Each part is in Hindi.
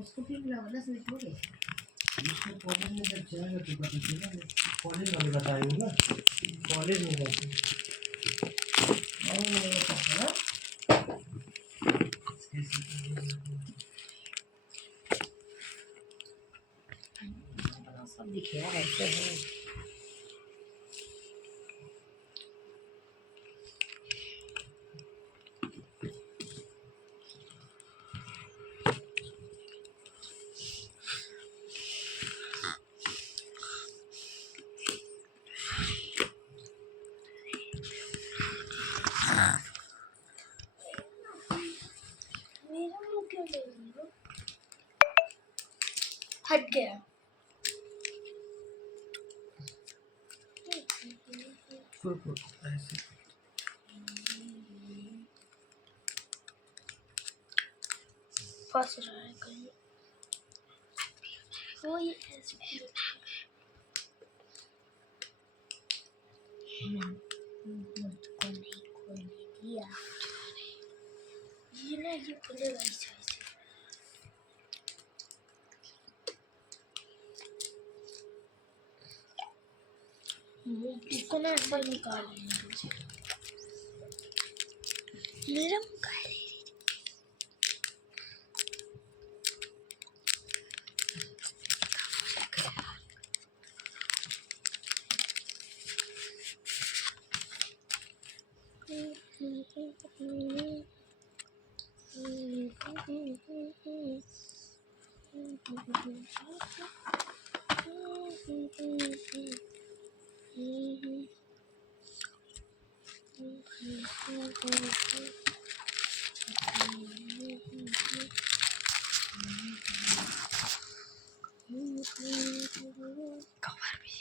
उसको फिर वाला स्लिप हो गई। इसको कॉलेज में जब जाएगा तो पता चलेगा। कॉलेज वाले बताएंगे ना, कॉलेज में जाते हैं। सब दिखेगा कैसे है। मेरा मुंह क्यों ले रही हो? हट गया। ऐसे फंस रहा है कहीं। वो ये ये ना ये खुलेगा ऐसे। इसको ना एक बार निकाल लेंगे। मेरा मुंह का है। कवर भी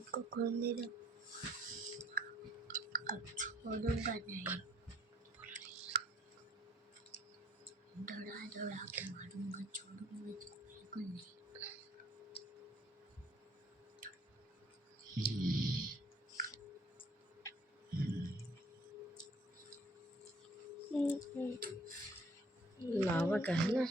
इसको खोलने दो। अब छोड़ूंगा नहीं। दौड़ा के मारूंगा, छोड़ूंगा तो बिल्कुल नहीं। लावा का है ना।